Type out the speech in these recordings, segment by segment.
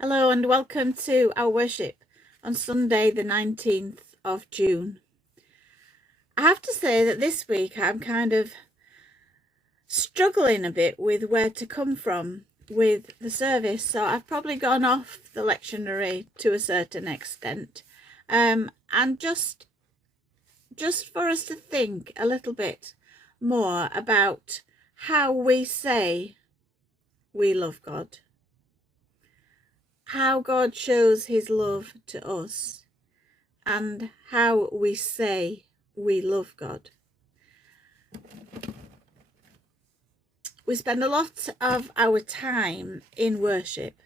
Hello and welcome to our worship on Sunday the 19th of June. I have to say that this week I'm kind of struggling a bit with where to come from with the service, so I've probably gone off the lectionary to a certain extent, and just for us to think a little bit more about how we say we love God, how God shows his love to us, and how we say we love God. We spend a lot of our time in worship,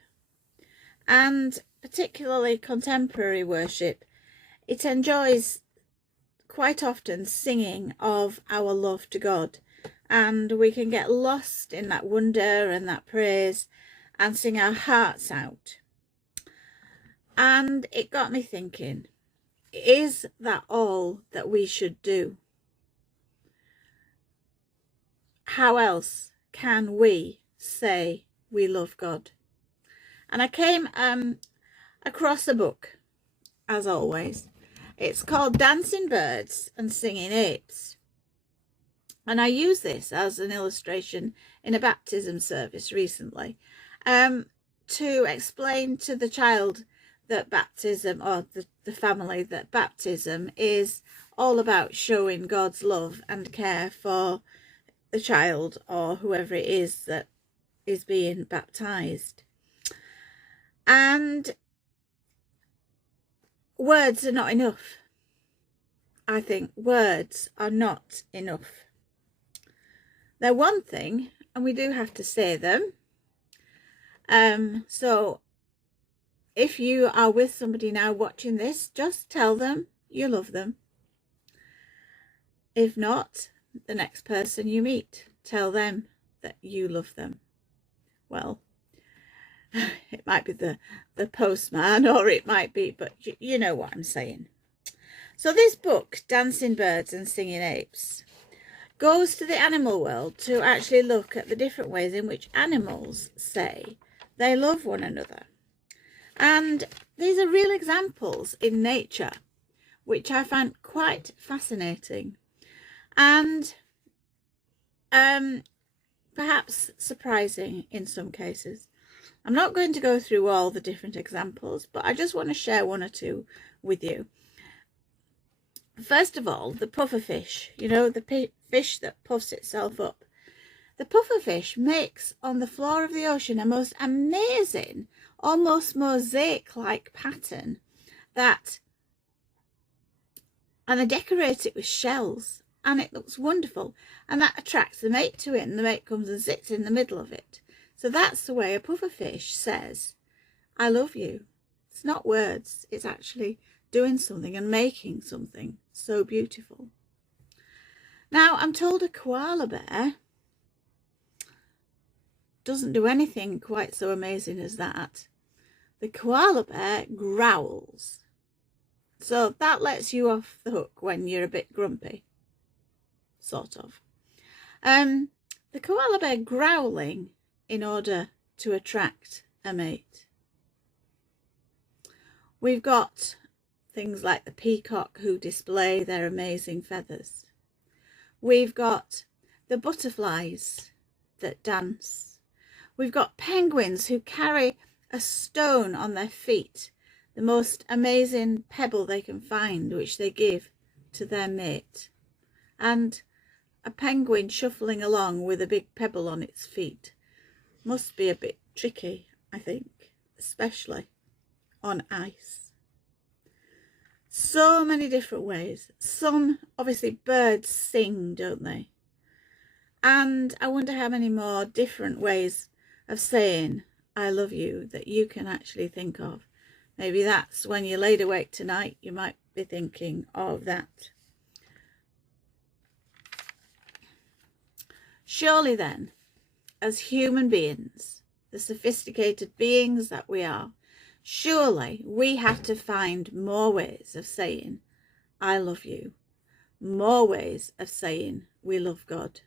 and particularly contemporary worship. It enjoys quite often singing of our love to God, and we can get lost in that wonder and that praise and sing our hearts out. And it got me thinking, is that all that we should do? How else can we say we love God? And I came across a book, as always. It's called Dancing Birds and Singing Apes. And I used this as an illustration in a baptism service recently, to explain to the child that baptism, or the family, that baptism is all about showing God's love and care for the child or whoever it is that is being baptized. And words are not enough. I think words are not enough. They're one thing, and we do have to say them. So if you are with somebody now watching this, just tell them you love them. If not, the next person you meet, tell them that you love them. Well, it might be the postman, or it might be, but you know what I'm saying. So this book, Dancing Birds and Singing Apes, goes to the animal world to actually look at the different ways in which animals say they love one another. And these are real examples in nature, which I find quite fascinating and perhaps surprising in some cases. I'm not going to go through all the different examples, but I just want to share one or two with you. First of all, the pufferfish, you know, the fish that puffs itself up. The pufferfish makes on the floor of the ocean a most amazing, almost mosaic-like pattern and they decorate it with shells, and it looks wonderful, and that attracts the mate to it, and the mate comes and sits in the middle of it. So that's the way a pufferfish says, I love you. It's not words, it's actually doing something and making something so beautiful. Now, I'm told a koala bear doesn't do anything quite so amazing as that. The koala bear growls. So that lets you off the hook when you're a bit grumpy. Sort of. The koala bear growling in order to attract a mate. We've got things like the peacock who display their amazing feathers. We've got the butterflies that dance. We've got penguins who carry a stone on their feet, the most amazing pebble they can find, which they give to their mate. And a penguin shuffling along with a big pebble on its feet must be a bit tricky, I think, especially on ice. So many different ways. Some, obviously, birds sing, don't they? And I wonder how many more different ways of saying I love you that you can actually think of. Maybe that's when you're laid awake tonight, you might be thinking of that. Surely then, as human beings, the sophisticated beings that we are, surely we have to find more ways of saying I love you, more ways of saying we love God.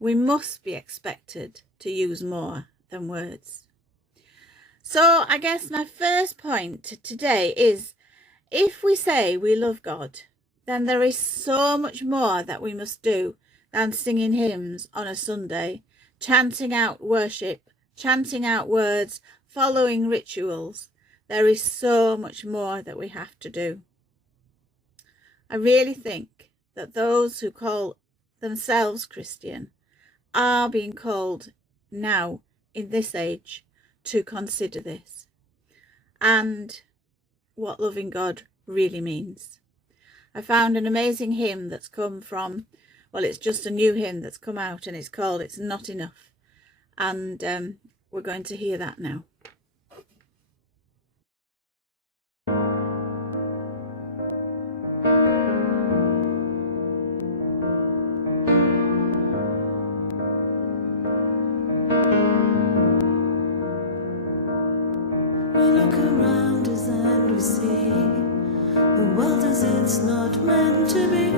We must be expected to use more than words. So I guess my first point today is, if we say we love God, then there is so much more that we must do than singing hymns on a Sunday, chanting out worship, chanting out words, following rituals. There is so much more that we have to do. I really think that those who call themselves Christian are being called now in this age to consider this and what loving God really means. I found an amazing hymn that's come from, well, it's just a new hymn that's come out, and it's called It's Not Enough, and we're going to hear that now. And we see the world as it's not meant to be.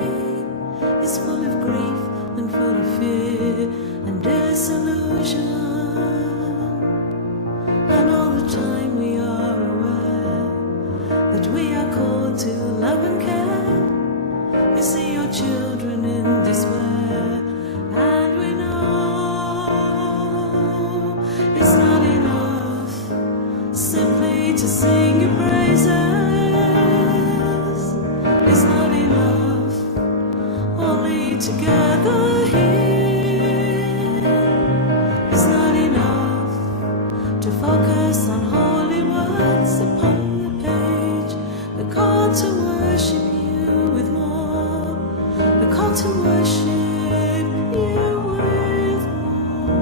It's full of grief and full of fear and disillusion, and all the time we are aware that we are called to love and care. You see your children in despair, and we know it's not enough simply to sing your praises. It's not enough only to gather here. It's not enough to focus on holy words upon the page. The call to worship you with more. The call to worship you with more.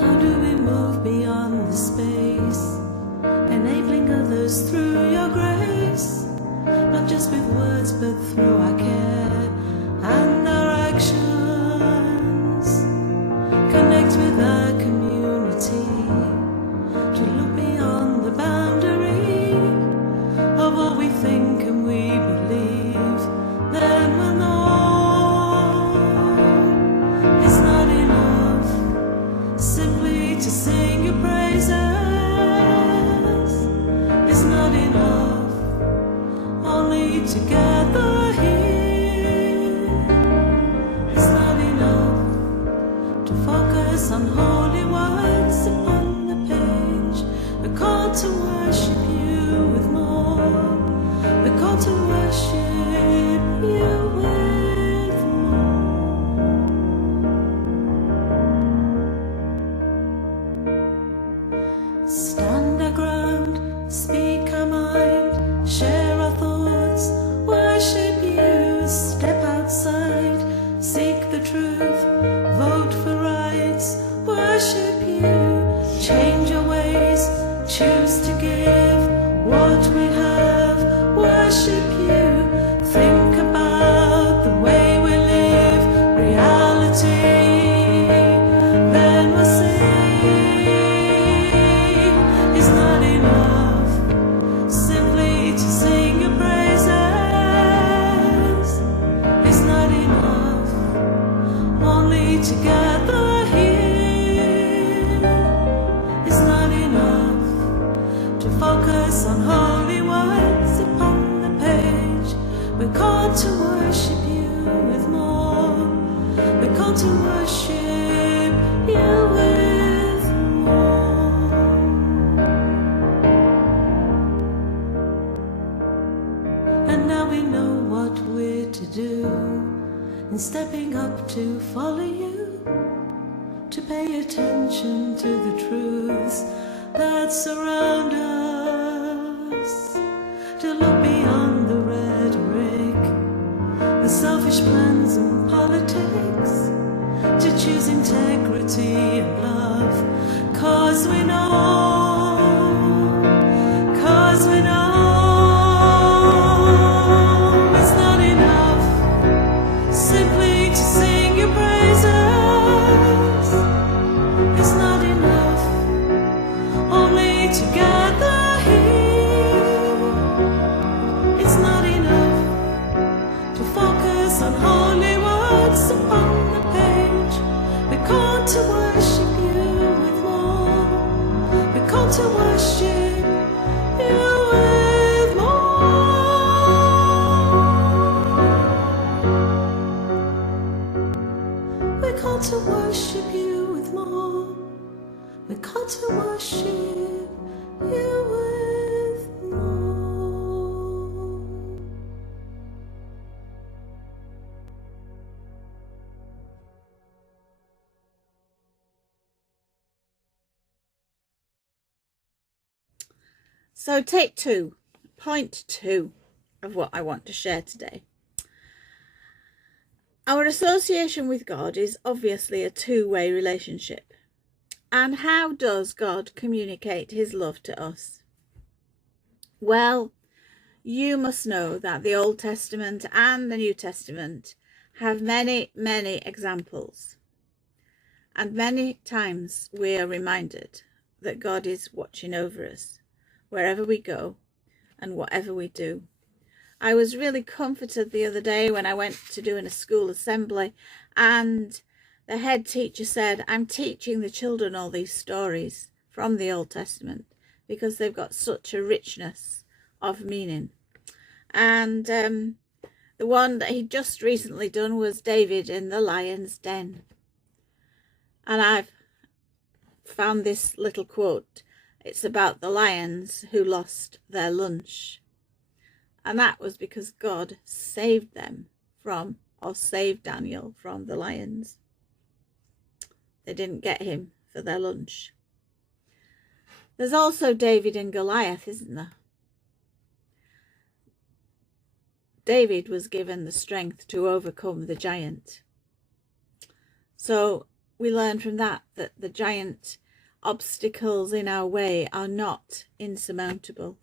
How do we move beyond the space, enabling others through your grace, not just with words but through our care and our actions? Connect with our community to look beyond the boundary of what we think and we believe. Then we'll know it's not enough simply to sing your praises. It's not enough only to gather here. It's not enough to focus on holy words upon the page. The call to worship you with more. The call to worship you with more. Stand our ground, speak our mind, share our thoughts, worship you, step outside, seek the truth, vote for rights, worship you, change your ways, choose to give what we have, worship you, think about the way we live, reality, then we'll sing. It's not enough simply to sing your praises. It's not enough only to gather here. It's not enough to focus on holy words upon the page. We're called to worship you with more. We're called to worship you with more. And now we know what we're to do in stepping up to follow you, to pay attention to the truths that surround us, to look beyond the rhetoric, the selfish plans and politics, to choose integrity and love, 'cause we know it's not enough simply to sing your praises. It's not enough only to gather here. It's not enough to focus on holy words upon the page. We're called to worship you with more. We're called to worship you with more. So take two, point two of what I want to share today. Our association with God is obviously a two-way relationship. And how does God communicate his love to us? Well, you must know that the Old Testament and the New Testament have many, many examples. And many times we are reminded that God is watching over us wherever we go and whatever we do. I was really comforted the other day when I went to doing a school assembly, and the head teacher said, I'm teaching the children all these stories from the Old Testament because they've got such a richness of meaning. And the one that he'd just recently done was David in the lion's den. And I've found this little quote. It's about the lions who lost their lunch. And that was because God saved them from, or saved Daniel from the lions. They didn't get him for their lunch. There's also David and Goliath, isn't there? David was given the strength to overcome the giant. So we learn from that the giant obstacles in our way are not insurmountable.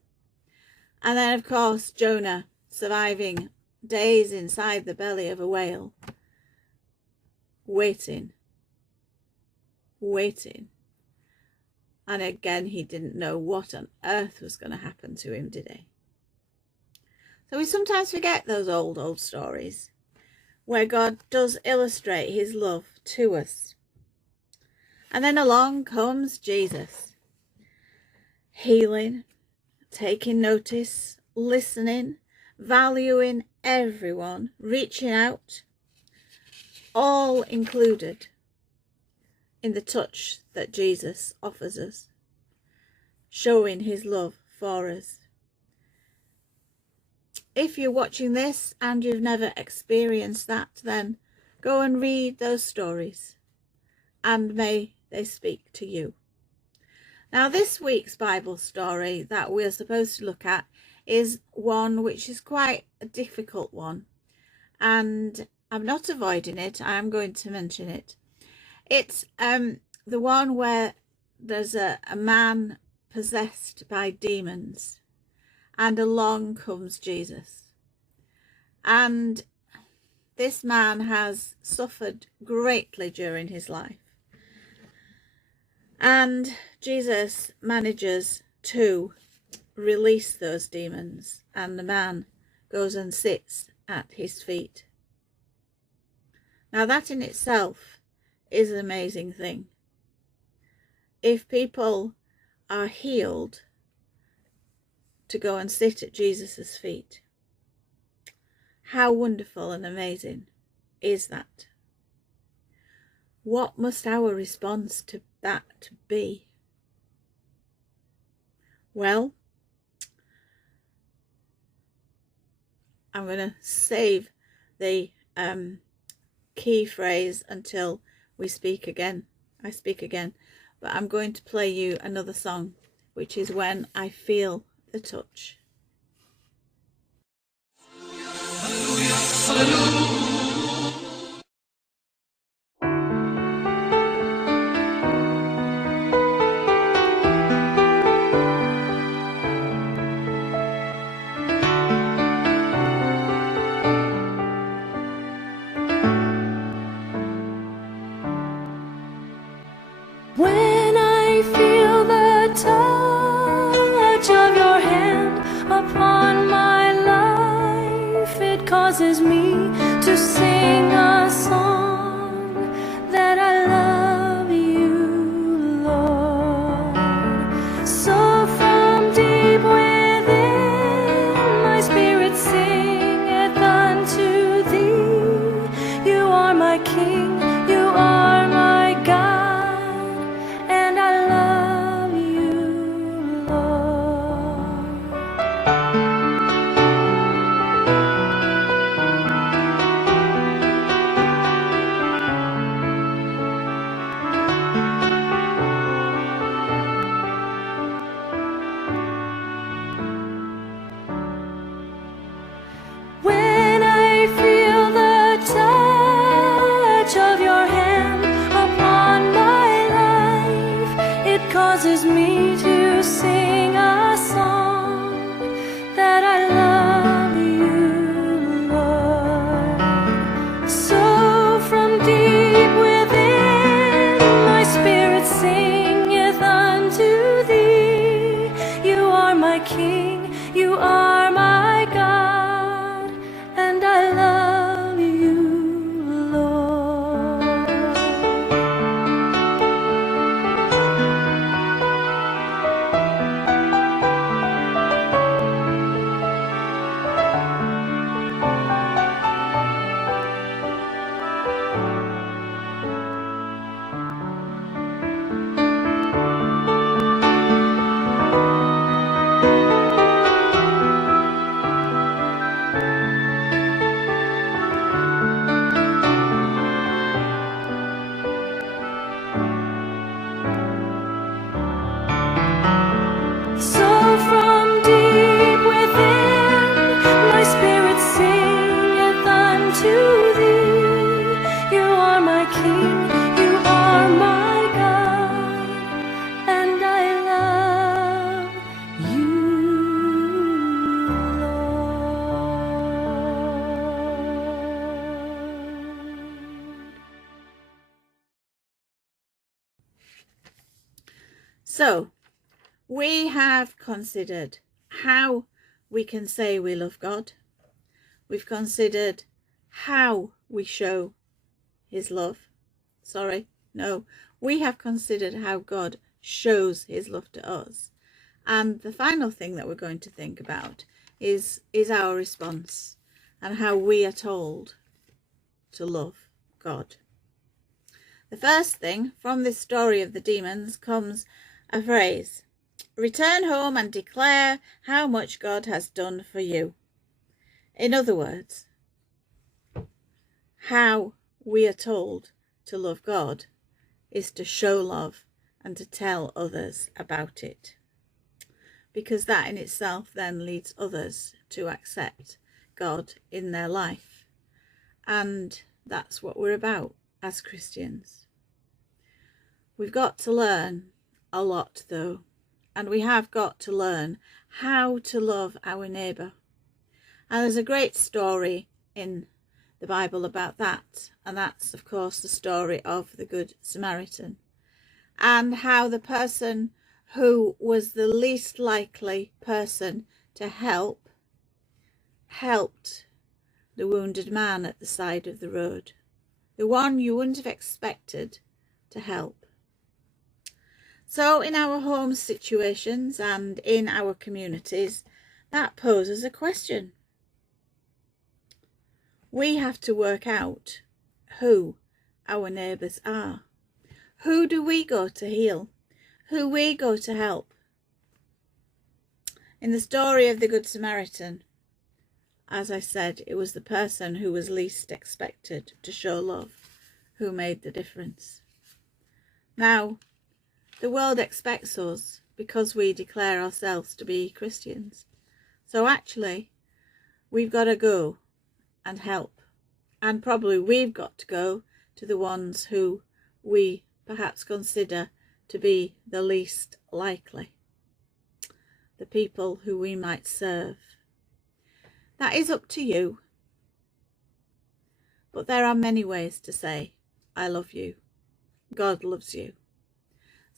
And then, of course, Jonah surviving days inside the belly of a whale, waiting. And again, he didn't know what on earth was going to happen to him, did he? So we sometimes forget those old stories where God does illustrate his love to us. And then along comes Jesus, healing, taking notice, listening, valuing everyone, reaching out, all included in the touch that Jesus offers us, showing his love for us. If you're watching this and you've never experienced that, then go and read those stories and may they speak to you. Now, this week's Bible story that we're supposed to look at is one which is quite a difficult one, and I'm not avoiding it. I'm going to mention it. It's the one where there's a man possessed by demons, and along comes Jesus. And this man has suffered greatly during his life. And Jesus manages to release those demons, and the man goes and sits at his feet. Now that in itself is an amazing thing. If people are healed to go and sit at Jesus's feet, how wonderful and amazing is that? What must our response to that be? Well, I'm going to save the key phrase until we speak again. I speak again, but I'm going to play you another song, which is When I Feel the Touch. Hallelujah, hallelujah. When I feel the touch of your hand upon my life, it causes me to sing a song that I love you, Lord. So from deep within, my spirit singeth unto thee. You are my King, you are your hand upon my life. It causes me to sing a song that I love you, Lord. So from deep within my spirit singeth unto thee. You are my King, you are my God, and I love you, Lord. So from deep within my spirit singeth unto thee. You are my King, you are my God, and I love you, Lord. So, we have considered how we can say we love God. We've considered how we show his love. We have considered how God shows his love to us. And the final thing that we're going to think about is our response and how we are told to love God. The first thing from this story of the demons comes a phrase: return home and declare how much God has done for you. In other words, how we are told to love God is to show love and to tell others about it, because that in itself then leads others to accept God in their life. And that's what we're about as Christians. We've got to learn a lot though, and we have got to learn how to love our neighbour. And there's a great story in the Bible about that, and that's of course the story of the Good Samaritan, and how the person who was the least likely person to help helped the wounded man at the side of the road, the one you wouldn't have expected to help. So in our home situations and in our communities, that poses a question. We have to work out who our neighbours are. Who do we go to heal? Who we go to help? In the story of the Good Samaritan, as I said, it was the person who was least expected to show love who made the difference. Now, the world expects us because we declare ourselves to be Christians. So actually, we've got to go and help. And probably we've got to go to the ones who we perhaps consider to be the least likely. The people who we might serve. That is up to you. But there are many ways to say, I love you. God loves you.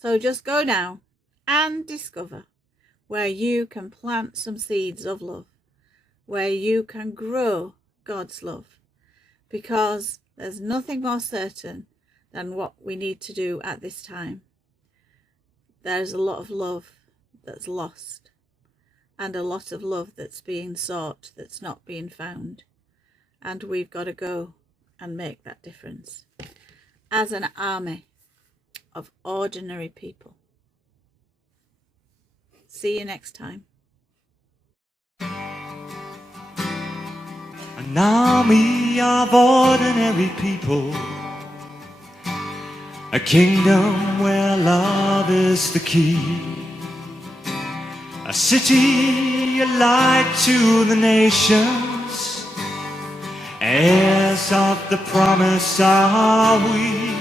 So just go now and discover where you can plant some seeds of love, where you can grow God's love, because there's nothing more certain than what we need to do at this time. There's a lot of love that's lost, and a lot of love that's being sought that's not being found, and we've got to go and make that difference as an army of ordinary people. See you next time. An army of ordinary people, a kingdom where love is the key, a city, a light to the nations, and heirs of the promise are we,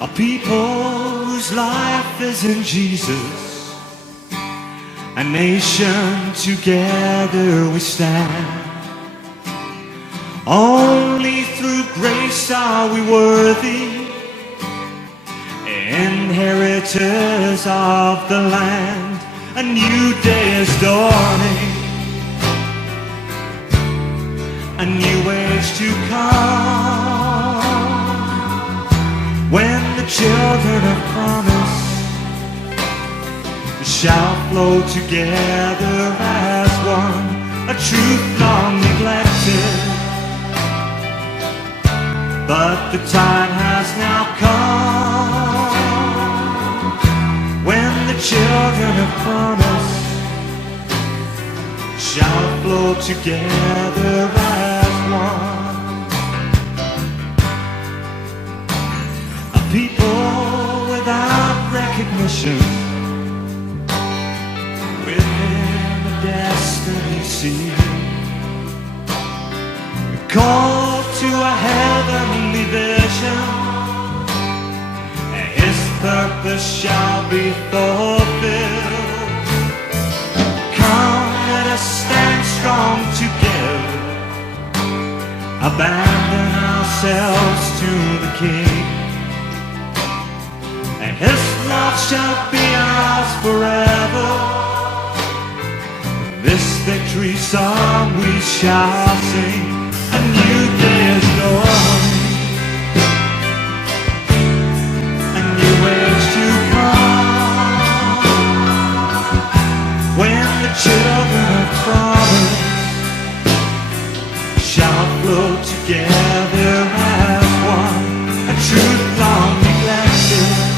a people whose life is in Jesus, a nation together we stand. Only through grace are we worthy, inheritors of the land. A new day is dawning, a new age to come, when the children of promise shall flow together as one, a truth long neglected, but the time has now come, when the children of promise shall flow together as one. A people without recognition, within the destiny sea, called to a heavenly vision, His purpose shall be fulfilled. Come, let us stand strong together, abandon ourselves to the King, and His love shall be ours forever. This victory song we shall sing. A new day is dawning, a new age to come, when the children of promise shall flow together as one, a truth long neglected,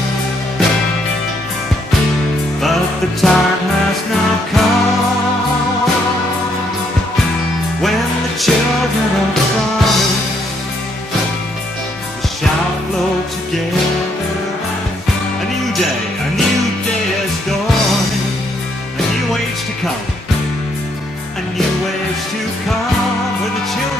but the time has now come, when the children of promise shall flow together. A new day is dawning, a new age to come, a new age to come, when the children